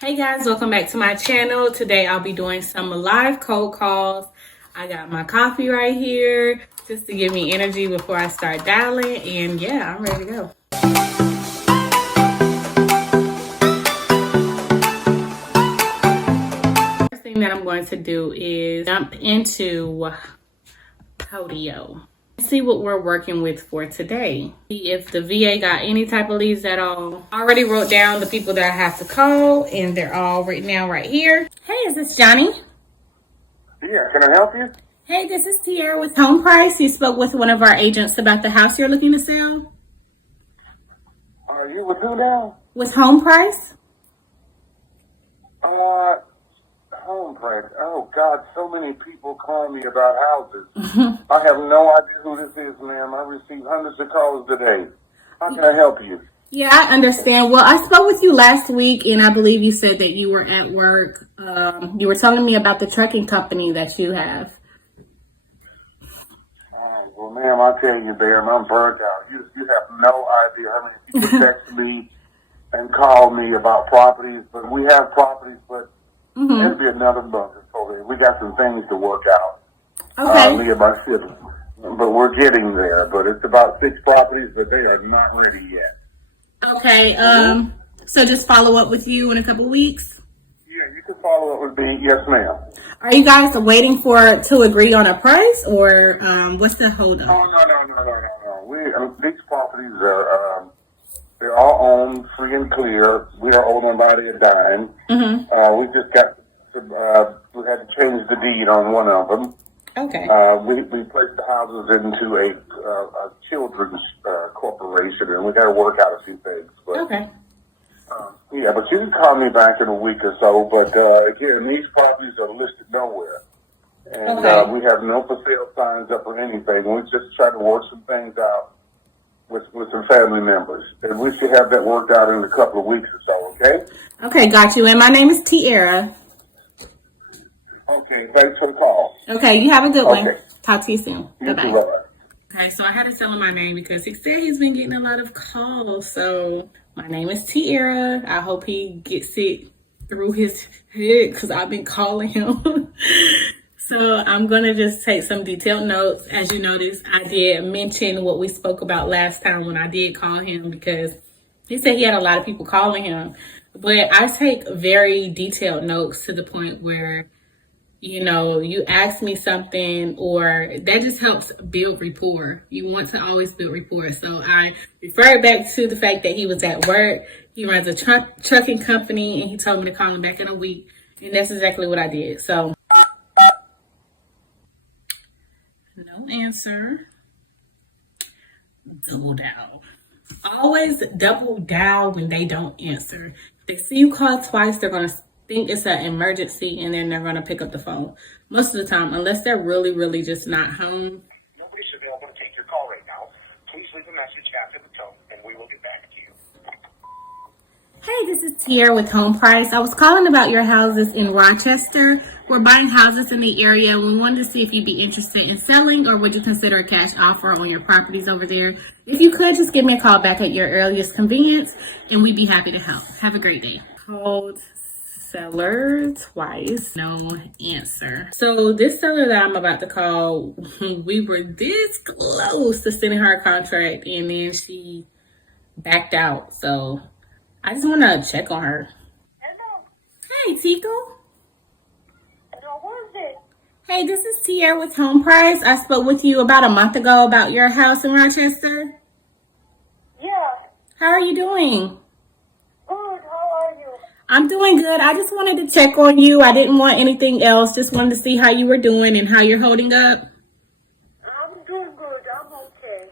Hey guys, welcome back to my channel. Today I'll be doing some live cold calls. I got my coffee right here just to give me energy before I start dialing, and yeah, I'm ready to go. First thing that I'm going to do is jump into Podio. See what we're working with for today. See if the VA got any type of leads at all. I already wrote down the people that I have to call, and they're all right now right here. Hey, is this Johnny? Yeah, can I help you? Hey, this is Tiara with Home Price. You spoke with one of our agents about the house you're looking to sell. Are you with who now? With Home Price? Home price. Oh God, so many people call me about houses. I have no idea who this is, ma'am. I receive hundreds of calls today. How can I help you? Yeah, I understand. Well, I spoke with you last week, and I believe you said that you were at work. You were telling me about the trucking company that you have. Well, ma'am, I tell you, ma'am, I'm burnt out. You have no idea how many people text me and call me about properties. But we have properties, but it'll be another month or so. We got some things to work out. Okay. Me and my siblings. But we're getting there. But it's about 6 properties, but they are not ready yet. Okay. So just follow up with you in a couple weeks? Yeah, you can follow up with me. Yes, ma'am. Are you guys waiting to agree on a price, or what's the hold up? Oh, no. These properties are, they're all owned free and clear. We are owed nobody a dime. We just got we had to change the deed on one of them. Okay. We placed the houses into a children's corporation, and we got to work out a few things. But, okay. Yeah, but you can call me back in a week or so. But again, these properties are listed nowhere. And we have no for sale signs up or anything. We just try to work some things out with some family members. And we should have that worked out in a couple of weeks or so, okay? Okay, got you. And my name is Tiara. Okay, thanks for the call. Okay, you have a good one. Talk to you soon. Bye-bye. Bye-bye. Okay, so I had to tell him my name because he said he's been getting a lot of calls. So my name is Tiara. I hope he gets it through his head because I've been calling him. So I'm going to just take some detailed notes. As you notice, I did mention what we spoke about last time when I did call him because he said he had a lot of people calling him. But I take very detailed notes to the point where, you know, you ask me something or that just helps build rapport. You want to always build rapport. So I referred back to the fact that he was at work. He runs a trucking company and he told me to call him back in a week. And that's exactly what I did. So no answer. Double dial. Always double dial when they don't answer. If they see you call twice, they're going to think it's an emergency and then they're going to pick up the phone. Most of the time, unless they're really, really just not home. Nobody should be able to take your call right now. Please leave a message after the tone and we will get back to you. Hey, this is Tiara with Home Price. I was calling about your houses in Rochester. We're buying houses in the area. We wanted to see if you'd be interested in selling or would you consider a cash offer on your properties over there. If you could, just give me a call back at your earliest convenience and we'd be happy to help. Have a great day. Called seller twice, no answer. So this seller that I'm about to call, we were this close to sending her a contract and then she backed out. So I just want to check on her. Hello. Hey, Tico. Hello, who is it? Hey, this is Tiara with Home Price. I spoke with you about a month ago about your house in Rochester. Yeah. How are you doing? Good, how are you? I'm doing good. I just wanted to check on you. I didn't want anything else. Just wanted to see how you were doing and how you're holding up. I'm doing good, I'm okay.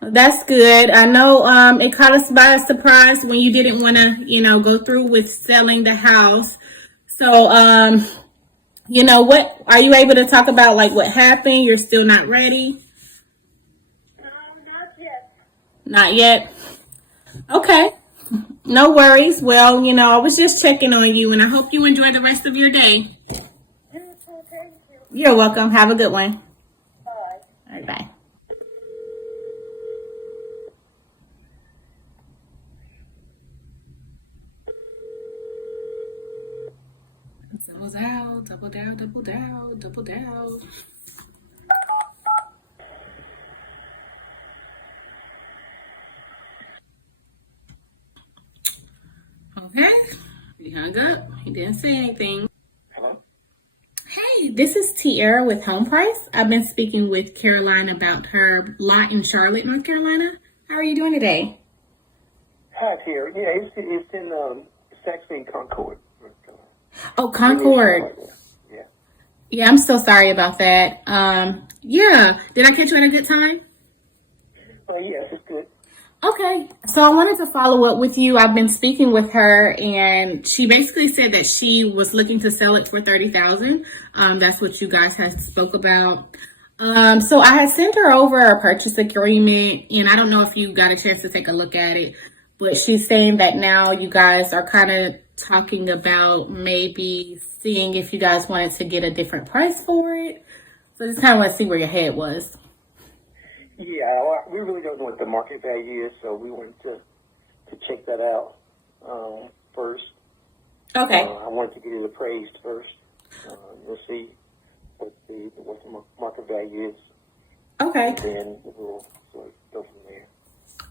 That's good. I know it caught us by surprise when you didn't want to, go through with selling the house. So, what are you able to talk about, like what happened? You're still not ready? No, not yet. Not yet? Okay. No worries. Well, I was just checking on you and I hope you enjoy the rest of your day. You too, thank you. You're welcome. Have a good one. Bye. All right, bye. Double down, double down, double down, double down. Okay, he hung up. He didn't say anything. Hello? Hey, this is Tiara with Home Price. I've been speaking with Caroline about her lot in Charlotte, North Carolina. How are you doing today? Hi, Terry. Yeah, it's actually in Concord. Oh, Concord. Yeah. Yeah, I'm so sorry about that. Yeah, did I catch you at a good time? Oh, yes, it's good. Okay, so I wanted to follow up with you. I've been speaking with her, and she basically said that she was looking to sell it for $30,000. That's what you guys had spoke about. So I had sent her over a purchase agreement, and I don't know if you got a chance to take a look at it, but she's saying that now you guys are kind of talking about maybe seeing if you guys wanted to get a different price for it. So just kind of want to see where your head was. Yeah, well, we really don't know what the market value is, so we wanted to check that out first. Okay. I wanted to get it appraised first. We'll see what the market value is. Okay. And then we'll sort of go from there.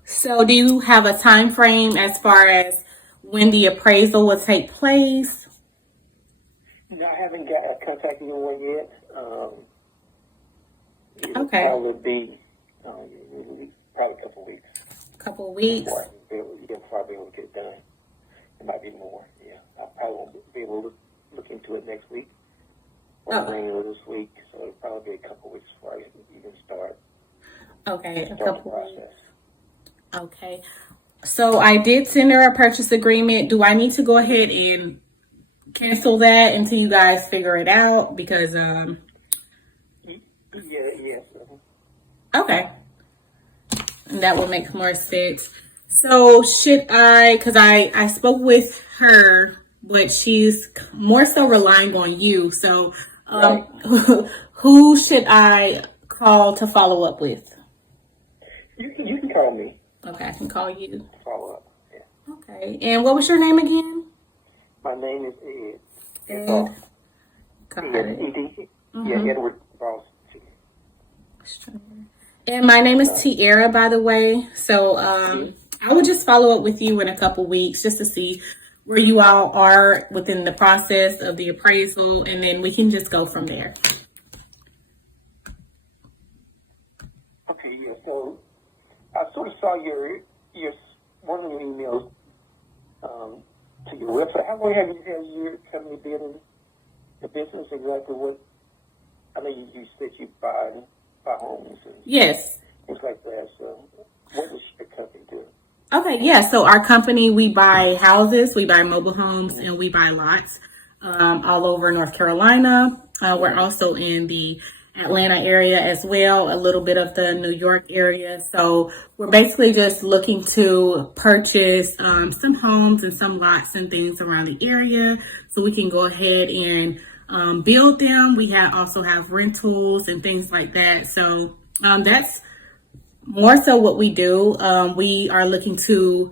So do you have a time frame as far as when the appraisal will take place? No, I haven't got contacted anyone yet. It'll Okay. probably be probably a couple of weeks. Couple of weeks. You'll probably be able to get it done. It might be more. Yeah, I probably won't be able to look into it next week or this week. So it'll probably be a couple of weeks before I even start. Okay, a Start the couple of process. weeks. Okay. So I did send her a purchase agreement. Do I need to go ahead and cancel that until you guys figure it out? Because Yes. okay. And that will make more sense. So should I, because I spoke with her, but she's more so relying on you. So Right. who should I call to follow up with? You can call me. Okay, I can call you. To follow up. Yeah. Okay. And what was your name again? My name is Ed. Ed. Got Ed. it. E.D. Yeah, Edward Boss. And my name is Tiara, by the way. So I would just follow up with you in a couple weeks just to see where you all are within the process of the appraisal, and then we can just go from there. Okay, yeah. So I sort of saw your one of your emails to your website. How long have you company been in the business? Exactly what? I know you said you buy homes and Yes. things like that. So what does your company do? Okay, yeah. So our company, we buy houses, we buy mobile homes, and we buy lots all over North Carolina. We're also in the Atlanta area as well, a little bit of the New York area. So we're basically just looking to purchase some homes and some lots and things around the area so we can go ahead and build them. We also have rentals and things like that. So that's more so what we do. We are looking to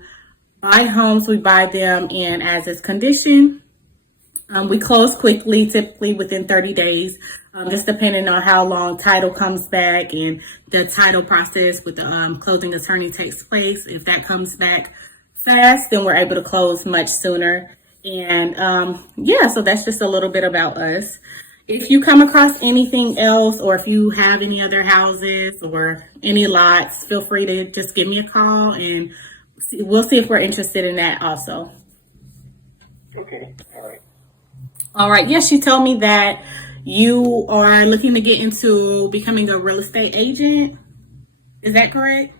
buy homes. We buy them in as is condition. We close quickly, typically within 30 days, just depending on how long title comes back and the title process with the closing attorney takes place. If that comes back fast, then we're able to close much sooner. And so that's just a little bit about us. If you come across anything else, or if you have any other houses or any lots, feel free to just give me a call, and we'll see if we're interested in that also. Okay, all right. All right. Yes, she told me that you are looking to get into becoming a real estate agent. Is that correct?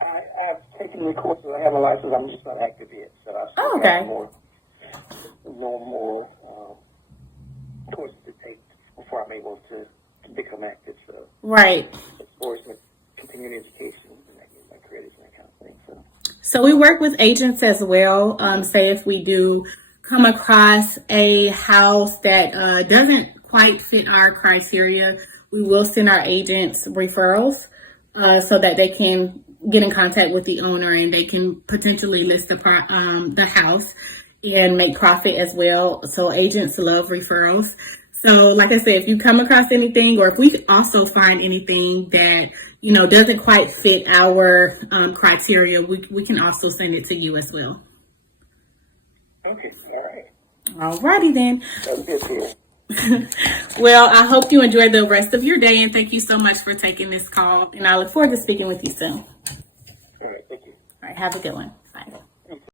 I've taken the courses. I have a license. I'm just not active yet. So I still Okay. have more courses to take before I'm able to become active. So Right. as far as continuing education and my credits and that kind of thing. So we work with agents as well. Say if we do come across a house that doesn't quite fit our criteria, we will send our agents referrals so that they can get in contact with the owner and they can potentially list the house. and make profit as well. So agents love referrals. So like I said, if you come across anything, or if we also find anything that, you know, doesn't quite fit our criteria, we can also send it to you as well. Okay, all right. Alrighty then. That's good here. Well, I hope you enjoy the rest of your day, and thank you so much for taking this call. And I look forward to speaking with you soon. All right, thank you. All right, have a good one. Bye.